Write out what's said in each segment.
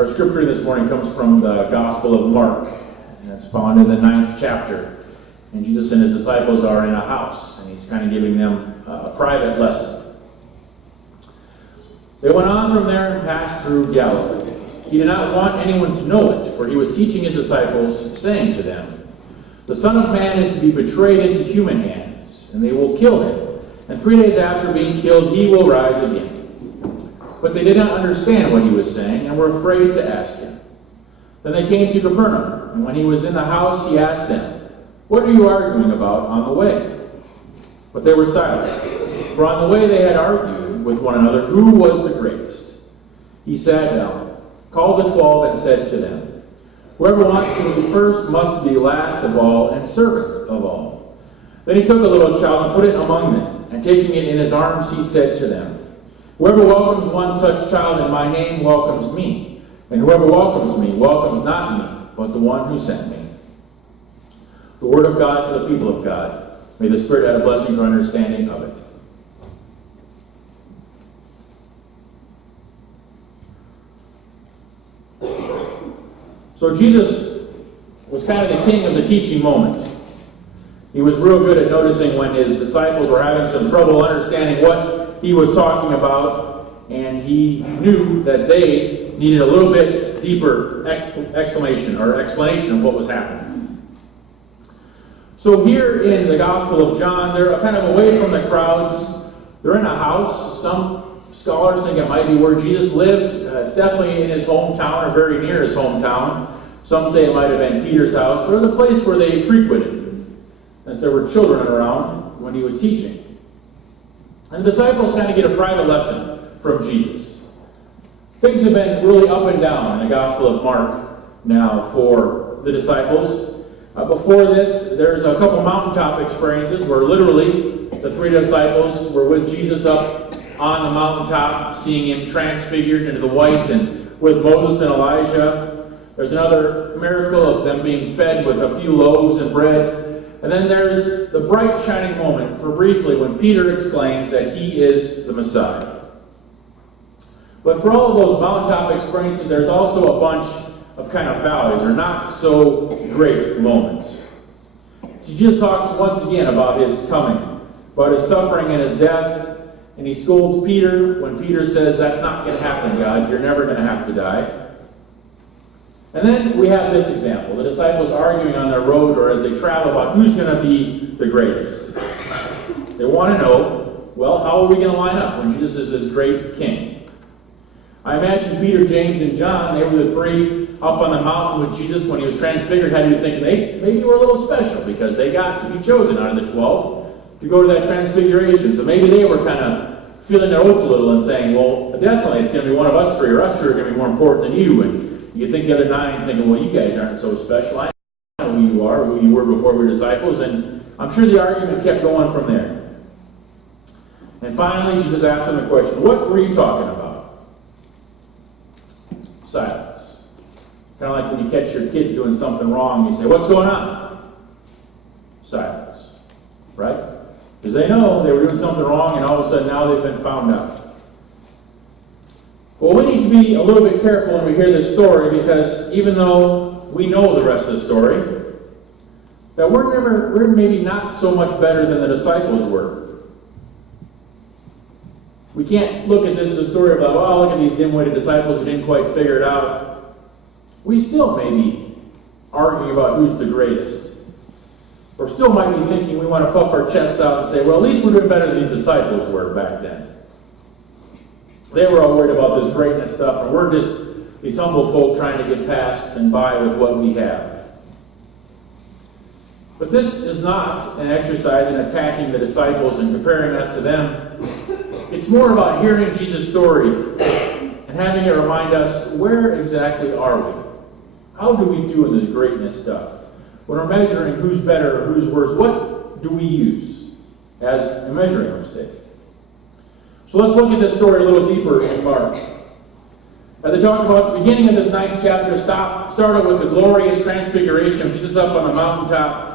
Our scripture this morning comes from the Gospel of Mark, and it's found in the 9th chapter. And Jesus and his disciples are in a house, and he's kind of giving them a private lesson. They went on from there and passed through Galilee. He did not want anyone to know it, for he was teaching his disciples, saying to them, "The Son of Man is to be betrayed into human hands, and they will kill him. And 3 days after being killed, he will rise again." But they did not understand what he was saying, and were afraid to ask him. Then they came to Capernaum, and when he was in the house, he asked them, "What are you arguing about on the way?" But they were silent, for on the way they had argued with one another who was the greatest. He sat down, called the 12, and said to them, "Whoever wants to be first must be last of all and servant of all." Then he took a little child and put it among them, and taking it in his arms, he said to them, "Whoever welcomes one such child in my name welcomes me, and whoever welcomes me welcomes not me, but the one who sent me." The word of God for the people of God. May the Spirit add a blessing to our understanding of it. So Jesus was kind of the king of the teaching moment. He was real good at noticing when his disciples were having some trouble understanding what he was talking about, and he knew that they needed a little bit deeper explanation of what was happening. So here in the Gospel of John, they're kind of away from the crowds. They're in a house. Some scholars think it might be where Jesus lived. It's definitely in his hometown or very near his hometown. Some say it might have been Peter's house, but it was a place where they frequented, as there were children around when he was teaching. And the disciples kind of get a private lesson from Jesus. Things have been really up and down in the Gospel of Mark now for the disciples. Before this, there's a couple mountaintop experiences where literally the three disciples were with Jesus up on the mountaintop, seeing him transfigured into the white, and with Moses and Elijah. There's another miracle of them being fed with a few loaves and bread. And then there's the bright shining moment, for briefly, when Peter exclaims that he is the Messiah. But for all of those mountaintop experiences, there's also a bunch of kind of valleys, or not so great moments. So Jesus talks once again about his coming, about his suffering and his death, and he scolds Peter when Peter says, "That's not going to happen, God. You're never going to have to die." And then we have this example. The disciples arguing on their road or as they travel about who's going to be the greatest. They want to know, well, how are we going to line up when Jesus is this great king? I imagine Peter, James, and John, they were the three up on the mountain with Jesus when he was transfigured, had to be thinking they maybe were a little special because they got to be chosen out of the 12 to go to that transfiguration. So maybe they were kind of feeling their oats a little and saying, well, definitely it's going to be one of us three, or us three are going to be more important than you. And you think the other 9 thinking, well, you guys aren't so special. I know who you are, who you were before we were disciples. And I'm sure the argument kept going from there. And finally, Jesus asked them a question. What were you talking about? Silence. Kind of like when you catch your kids doing something wrong, you say, what's going on? Silence. Right? Because they know they were doing something wrong, and all of a sudden now they've been found out. Well, we need to be a little bit careful when we hear this story, because even though we know the rest of the story, that we're maybe not so much better than the disciples were. We can't look at this as a story about, oh, look at these dim-witted disciples who didn't quite figure it out. We still may be arguing about who's the greatest. Or still might be thinking we want to puff our chests out and say, well, at least we're doing better than these disciples were back then. They were all worried about this greatness stuff, and we're just these humble folk trying to get past and by with what we have. But this is not an exercise in attacking the disciples and comparing us to them. It's more about hearing Jesus' story and having it remind us, where exactly are we? How do we do in this greatness stuff? When we're measuring who's better or who's worse, what do we use as a measuring stick? So let's look at this story a little deeper in Mark. As I talked about, the beginning of this 9th chapter started with the glorious transfiguration of Jesus up on the mountaintop,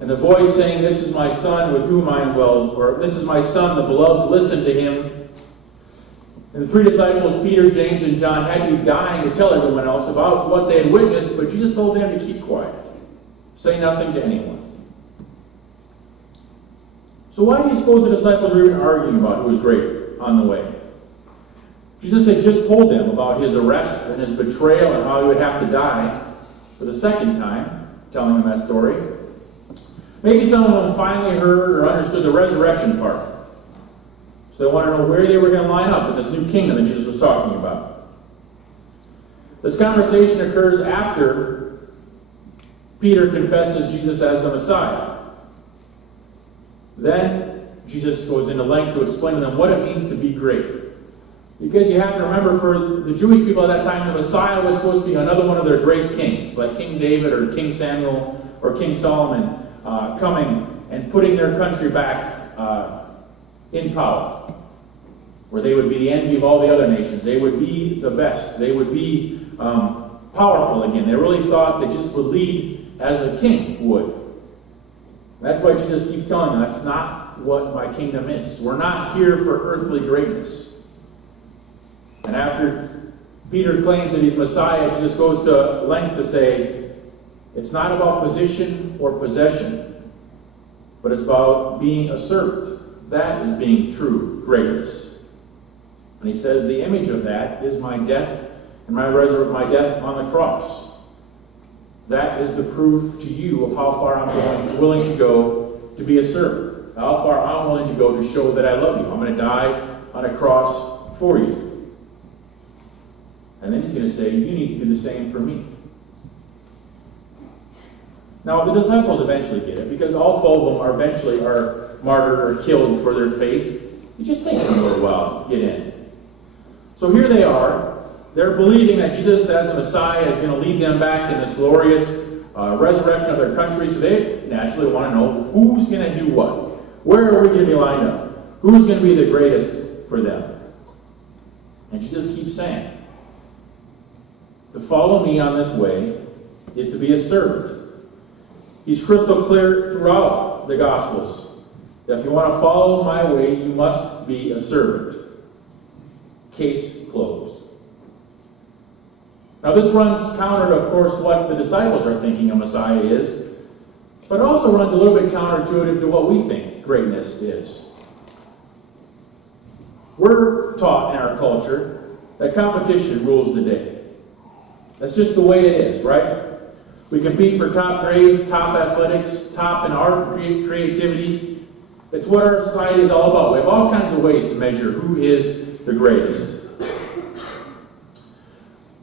and the voice saying, "This is my son with whom I am well," or "This is my son, the beloved, listen to him." And the three disciples, Peter, James, and John, had to be dying to tell everyone else about what they had witnessed, but Jesus told them to keep quiet. Say nothing to anyone. So why do you suppose the disciples were even arguing about who was great on the way? Jesus had just told them about his arrest and his betrayal and how he would have to die for the second time, telling them that story. Maybe some of them finally heard or understood the resurrection part. So they want to know where they were going to line up with this new kingdom that Jesus was talking about. This conversation occurs after Peter confesses Jesus as the Messiah. Then Jesus goes into length to explain to them what it means to be great. Because you have to remember, for the Jewish people at that time, the Messiah was supposed to be another one of their great kings, like King David or King Samuel or King Solomon, coming and putting their country back in power, where they would be the envy of all the other nations. They would be the best. They would be powerful again. They really thought that Jesus would lead as a king would. And that's why Jesus keeps telling them, that's not what my kingdom is. We're not here for earthly greatness. And after Peter claims that he's Messiah, Jesus goes to length to say, it's not about position or possession, but it's about being a servant. That is being true greatness. And he says the image of that is my death and my death on the cross. That is the proof to you of how far I'm willing to go to be a servant. How far I'm willing to go to show that I love you. I'm going to die on a cross for you. And then he's going to say, you need to do the same for me. Now, the disciples eventually get it, because all 12 of them are martyred or killed for their faith. It just takes them a little while to get in. So here they are. They're believing that Jesus, as the Messiah, is going to lead them back in this glorious resurrection of their country. So they naturally want to know who's going to do what. Where are we going to be lined up? Who's going to be the greatest for them? And Jesus keeps saying, to follow me on this way is to be a servant. He's crystal clear throughout the Gospels that if you want to follow my way, you must be a servant. Case closed. Now this runs counter to, of course, what the disciples are thinking a Messiah is, but it also runs a little bit counterintuitive to what we think greatness is. We're taught in our culture that competition rules the day. That's just the way it is, right? We compete for top grades, top athletics, top in art, creativity. It's what our society is all about. We have all kinds of ways to measure who is the greatest.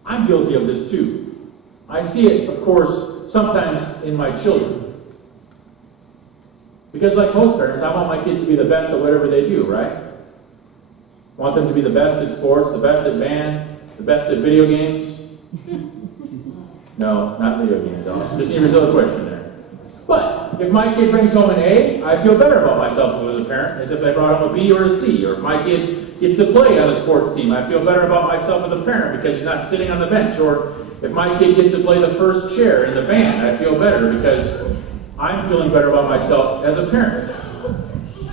I'm guilty of this too. I see it, of course, sometimes in my children. Because like most parents, I want my kids to be the best at whatever they do, right? I want them to be the best at sports, the best at band, the best at video games. No, not video games. Just answer the other question there. But if my kid brings home an A, I feel better about myself as a parent as if I brought home a B or a C. Or if my kid gets to play on a sports team, I feel better about myself as a parent because he's not sitting on the bench. Or if my kid gets to play the first chair in the band, I feel better because I'm feeling better about myself as a parent.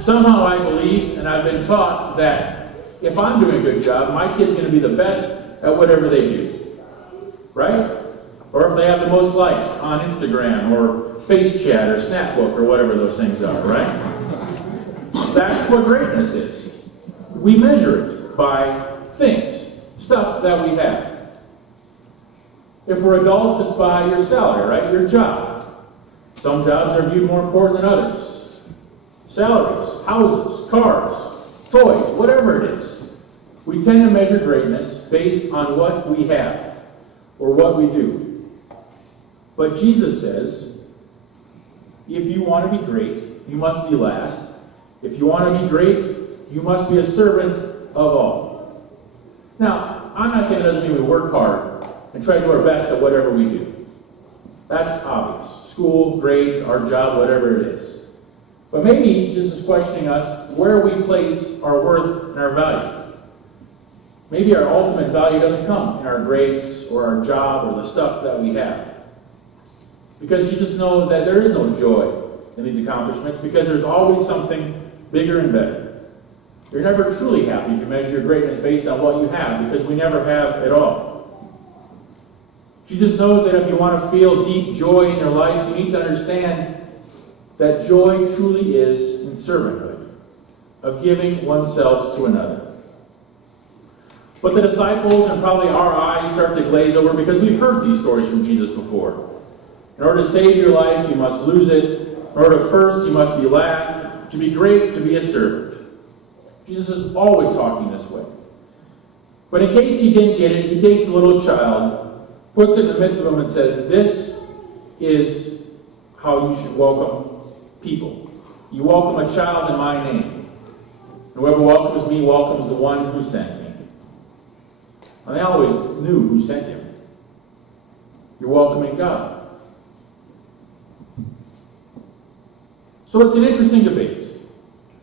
Somehow I believe, and I've been taught, that if I'm doing a good job, my kid's going to be the best at whatever they do. Right? Or if they have the most likes on Instagram or FaceChat or Snapbook or whatever those things are, right? That's what greatness is. We measure it by things, stuff that we have. If we're adults, it's by your salary, right? Your job. Some jobs are viewed more important than others. Salaries, houses, cars, toys, whatever it is. We tend to measure greatness based on what we have or what we do. But Jesus says, if you want to be great, you must be last. If you want to be great, you must be a servant of all. Now, I'm not saying it doesn't mean we work hard and try to do our best at whatever we do. That's obvious. School, grades, our job, whatever it is. But maybe Jesus is questioning us where we place our worth and our value. Maybe our ultimate value doesn't come in our grades or our job or the stuff that we have. Because you just know that there is no joy in these accomplishments because there's always something bigger and better. You're never truly happy if you measure your greatness based on what you have, because we never have it all. Jesus knows that if you want to feel deep joy in your life, you need to understand that joy truly is in servanthood, of giving oneself to another. But the disciples and probably our eyes start to glaze over because we've heard these stories from Jesus before. In order to save your life, you must lose it. In order to first, you must be last. To be great, to be a servant. Jesus is always talking this way. But in case you didn't get it, he takes a little child, puts it in the midst of them, and says, this is how you should welcome people. You welcome a child in my name. Whoever welcomes me welcomes the one who sent me. And they always knew who sent him. You're welcoming God. So it's an interesting debate.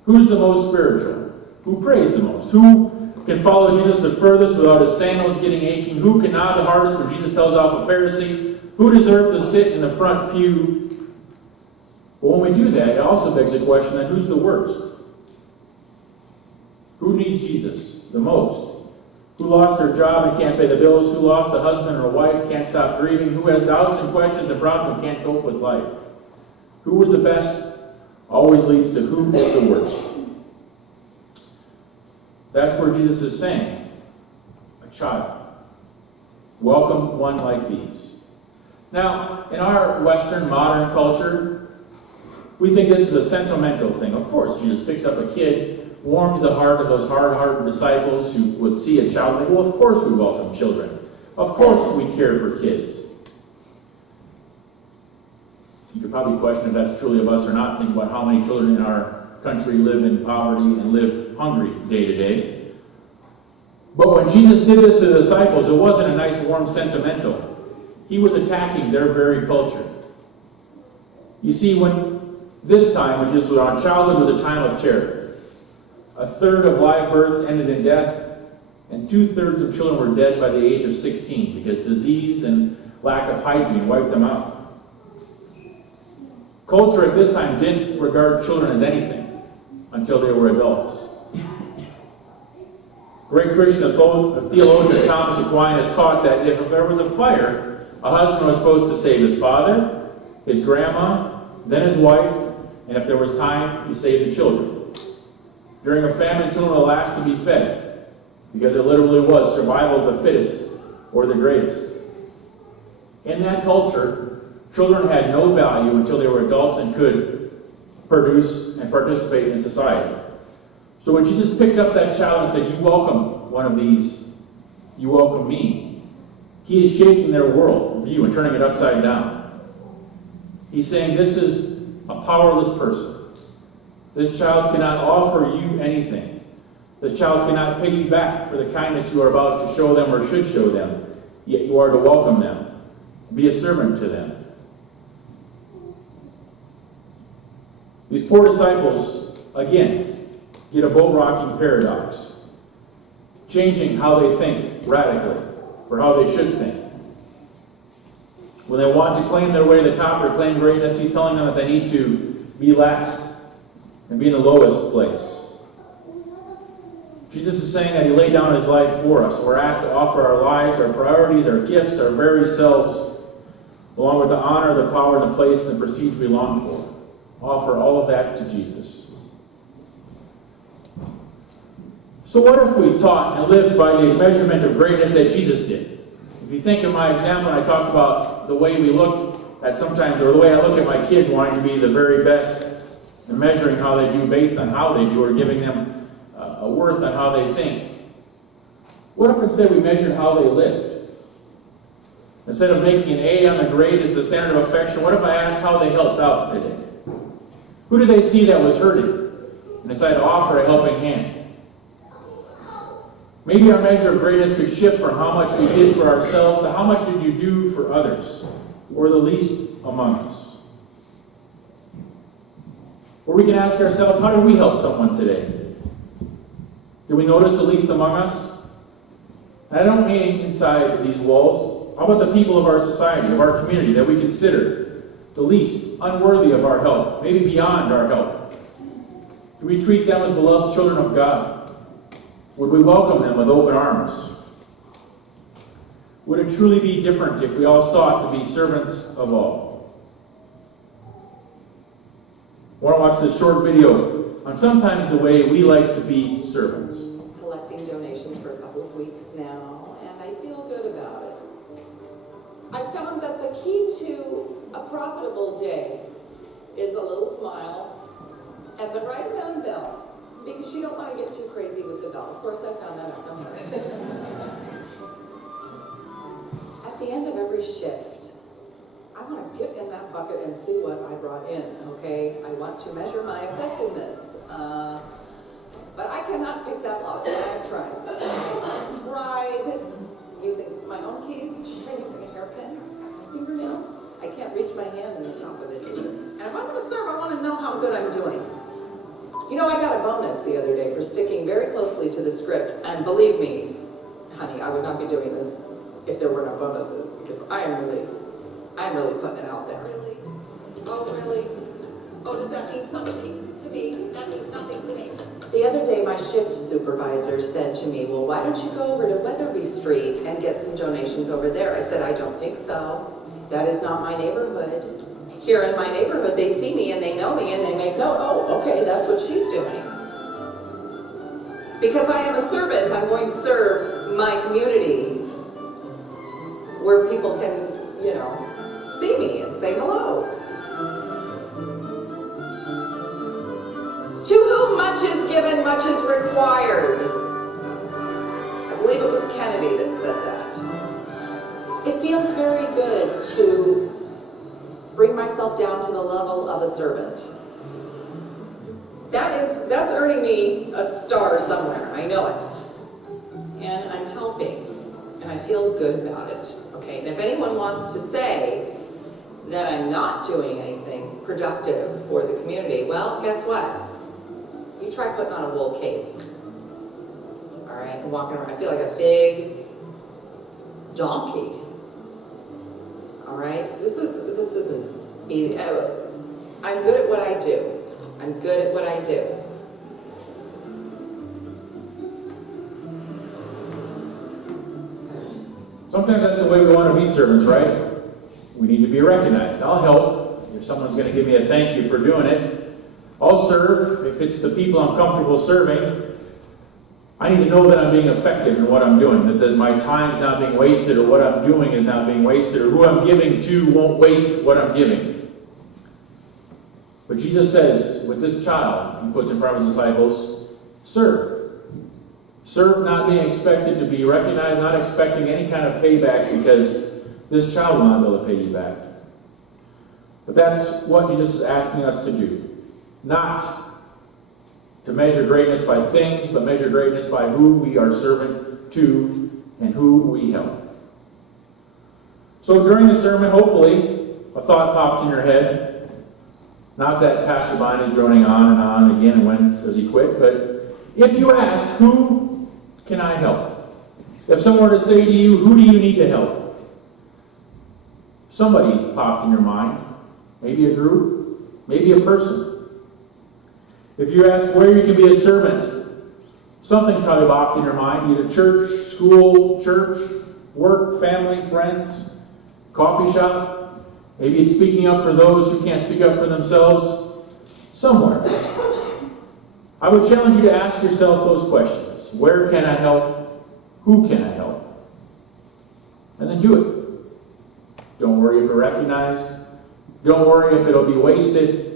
Who's the most spiritual? Who prays the most? Who can follow Jesus the furthest without his sandals getting aching? Who can nod the hardest when Jesus tells off a Pharisee? Who deserves to sit in the front pew? Well, when we do that, it also begs the question, then who's the worst? Who needs Jesus the most? Who lost their job and can't pay the bills? Who lost a husband or a wife, can't stop grieving? Who has doubts and questions and problems and can't cope with life? Who was the best always leads to who is the worst. That's where Jesus is saying, a child. Welcome one like these. Now, in our Western modern culture, we think this is a sentimental thing. Of course, Jesus picks up a kid, warms the heart of those hard-hearted disciples who would see a child and think, well, of course we welcome children. Of course we care for kids. You could probably question if that's truly of us or not. Think about how many children in our country live in poverty and live hungry day to day. But when Jesus did this to the disciples, it wasn't a nice, warm, sentimental. He was attacking their very culture. You see, when this time, which is our childhood, was a time of terror. A third of live births ended in death, and 2/3 of children were dead by the age of 16 because disease and lack of hygiene wiped them out. Culture at this time didn't regard children as anything until they were adults. Great Christian theologian Thomas Aquinas taught that if there was a fire, a husband was supposed to save his father, his grandma, then his wife, and if there was time, he saved the children. During a famine, children were last to be fed, because it literally was survival of the fittest or the greatest. In that culture, children had no value until they were adults and could produce and participate in society. So when Jesus picked up that child and said, you welcome one of these, you welcome me, he is shaking their world view and turning it upside down. He's saying this is a powerless person. This child cannot offer you anything. This child cannot pay you back for the kindness you are about to show them or should show them, yet you are to welcome them, be a servant to them. These poor disciples, again, get a boat-rocking paradox, changing how they think radically, or how they should think. When they want to claim their way to the top or claim greatness, he's telling them that they need to be last and be in the lowest place. Jesus is saying that he laid down his life for us. We're asked to offer our lives, our priorities, our gifts, our very selves, along with the honor, the power, the place, and the prestige we long for. Offer all of that to Jesus. So what if we taught and lived by the measurement of greatness that Jesus did? If you think of my example, I talked about the way we look at sometimes, or the way I look at my kids wanting to be the very best, and measuring how they do based on how they do, or giving them a worth on how they think. What if instead we measured how they lived? Instead of making an A on the grade as the standard of affection, what if I asked how they helped out today? Who did they see that was hurting and decided to offer a helping hand? Maybe our measure of greatness could shift from how much we did for ourselves to how much did you do for others, or the least among us. Or we can ask ourselves, how did we help someone today? Did we notice the least among us? And I don't mean inside these walls. How about the people of our society, of our community, that we consider the least, unworthy of our help, maybe beyond our help? Do we treat them as beloved children of God? Would we welcome them with open arms? Would it truly be different if we all sought to be servants of all? I want to watch this short video on sometimes the way we like to be servants. Collecting donations for a couple of weeks now, and I feel good about it. I've found that the key to a profitable day is a little smile and the right amount bell, because you don't want to get too crazy with the bell. Of course, I found that out from her. At the end of every shift, I want to get in that bucket and see what I brought in, okay? I want to measure my effectiveness. But I cannot pick that lock. I've tried. I've tried using my own keys, tracing a hairpin, fingernail. I can't reach my hand in the top of it either. And if I'm going to serve, I want to know how good I'm doing. You know, I got a bonus the other day for sticking very closely to the script. And believe me, honey, I would not be doing this if there were no bonuses, because I'm really putting it out there. Really? Oh, really? Oh, does that mean something to me? That means nothing to me. The other day, my shift supervisor said to me, well, why don't you go over to Weatherby Street and get some donations over there? I said, I don't think so. That is not my neighborhood. Here in my neighborhood, they see me and they know me and they make note, oh, okay, that's what she's doing. Because I am a servant, I'm going to serve my community where people can, see me and say hello. To whom much is given, much is required. I believe it was Kennedy that said that. It feels very good to bring myself down to the level of a servant. That's earning me a star somewhere, I know it. And I'm helping, and I feel good about it, okay? And if anyone wants to say that I'm not doing anything productive for the community, well, guess what? You try putting on a wool cape, all right, and walking around. I feel like a big donkey, all right? This isn't easy. I'm good at what I do. I'm good at what I do. Sometimes that's the way we want to be servants, right? We need to be recognized. I'll help if someone's going to give me a thank you for doing it. I'll serve if it's the people I'm comfortable serving. I need to know that I'm being effective in what I'm doing, that my time's not being wasted, or what I'm doing is not being wasted, or who I'm giving to won't waste what I'm giving. But Jesus says, with this child, he puts in front of his disciples, serve. Serve not being expected to be recognized, not expecting any kind of payback, because this child will not be able to pay you back. But that's what Jesus is asking us to do. Not to measure greatness by things, but measure greatness by who we are serving to and who we help. So during the sermon, hopefully, a thought popped in your head. Not that Pastor Bine is droning on again, and when does he quit, but if you asked, who can I help? If someone were to say to you, who do you need to help? Somebody popped in your mind. Maybe a group, maybe a person. If you're asked where you can be a servant, something probably popped in your mind, either church, school, church, work, family, friends, coffee shop. Maybe it's speaking up for those who can't speak up for themselves. Somewhere. I would challenge you to ask yourself those questions. Where can I help? Who can I help? And then do it. Don't worry if you're recognized. Don't worry if it'll be wasted.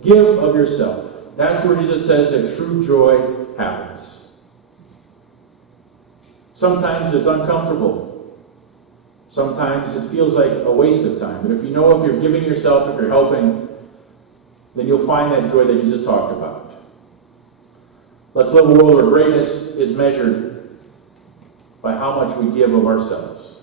Give of yourself. That's where Jesus says that true joy happens. Sometimes it's uncomfortable. Sometimes it feels like a waste of time. But if you know if you're giving yourself, if you're helping, then you'll find that joy that Jesus talked about. Let's live a world where greatness is measured by how much we give of ourselves.